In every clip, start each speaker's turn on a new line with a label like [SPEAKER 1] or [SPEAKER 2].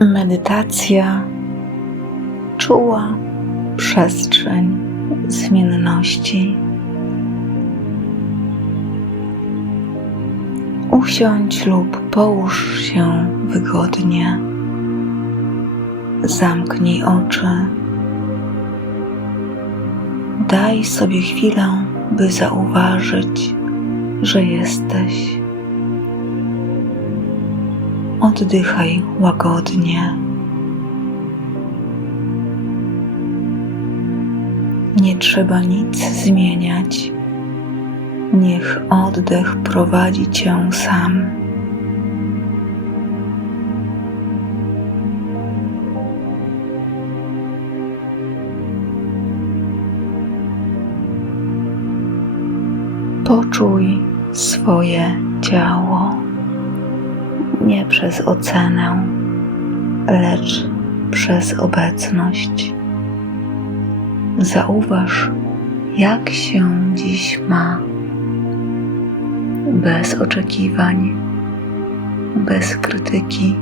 [SPEAKER 1] Medytacja czuła przestrzeń zmienności. Usiądź lub połóż się wygodnie. Zamknij oczy. Daj sobie chwilę, by zauważyć, że jesteś. Oddychaj łagodnie. Nie trzeba nic zmieniać. Niech oddech prowadzi cię sam. Poczuj swoje ciało nie przez ocenę, lecz przez obecność. Zauważ, jak się dziś ma, bez oczekiwań, bez krytyki.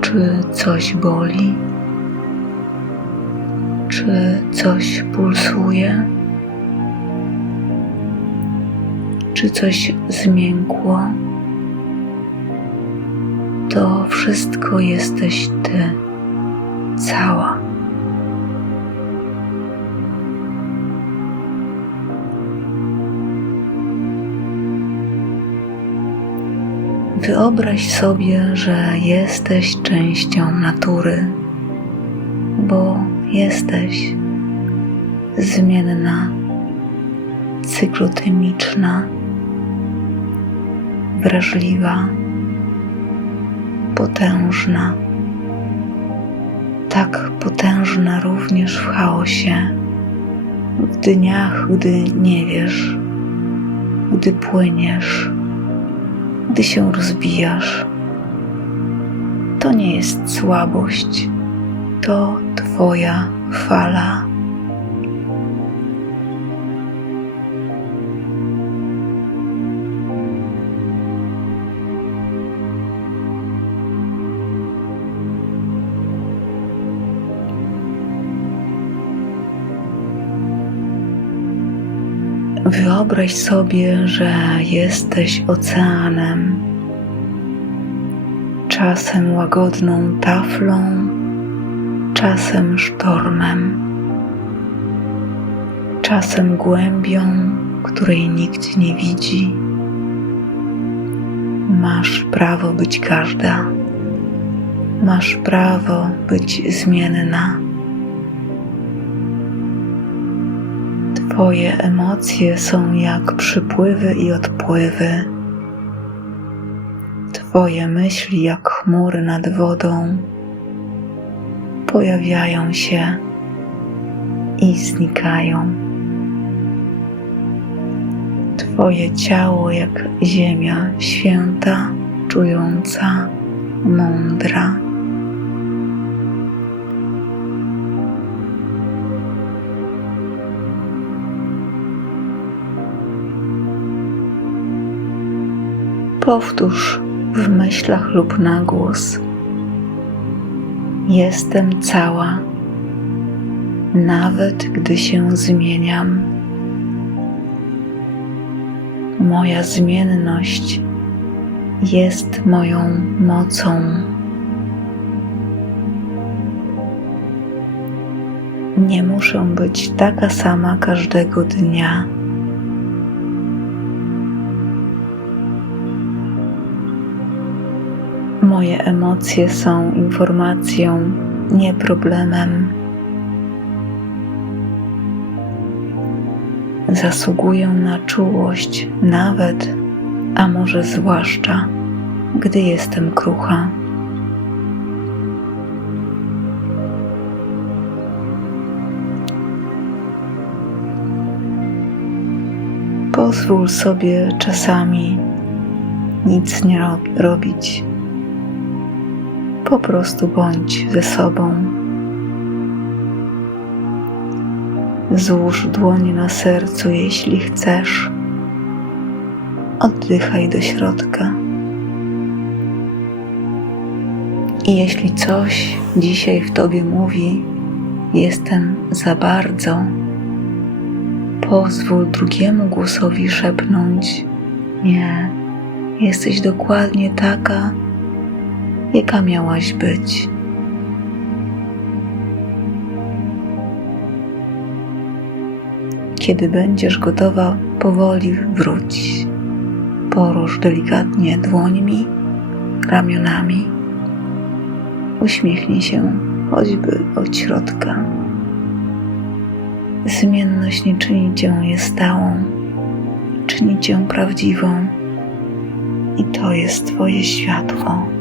[SPEAKER 1] Czy coś boli? Czy coś pulsuje? Czy coś zmiękło, to wszystko jesteś Ty, cała. Wyobraź sobie, że jesteś częścią natury, bo jesteś zmienna, cyklotymiczna wrażliwa, potężna, tak potężna również w chaosie, w dniach, gdy nie wiesz, gdy płyniesz, gdy się rozbijasz. To nie jest słabość, to Twoja fala. Wyobraź sobie, że jesteś oceanem, czasem łagodną taflą, czasem sztormem, czasem głębią, której nikt nie widzi. Masz prawo być każda, masz prawo być zmienna. Twoje emocje są jak przypływy i odpływy. Twoje myśli, jak chmury nad wodą, pojawiają się i znikają. Twoje ciało, jak ziemia święta, czująca, mądra. Powtórz w myślach lub na głos. Jestem cała, nawet gdy się zmieniam. Moja zmienność jest moją mocą. Nie muszę być taka sama każdego dnia. Moje emocje są informacją, nie problemem. Zasługuję na czułość, nawet, a może zwłaszcza, gdy jestem krucha. Pozwól sobie czasami nic nie ro- robić. Po prostu bądź ze sobą. Złóż dłonie na sercu, jeśli chcesz. Oddychaj do środka. I jeśli coś dzisiaj w tobie mówi, jestem za bardzo, pozwól drugiemu głosowi szepnąć: Nie, jesteś dokładnie taka, jaka miałaś być. Kiedy będziesz gotowa, powoli wróć. Porusz delikatnie dłońmi, ramionami. Uśmiechnij się choćby od środka. Zmienność nie czyni cię niestałą, czyni cię prawdziwą i to jest Twoje światło.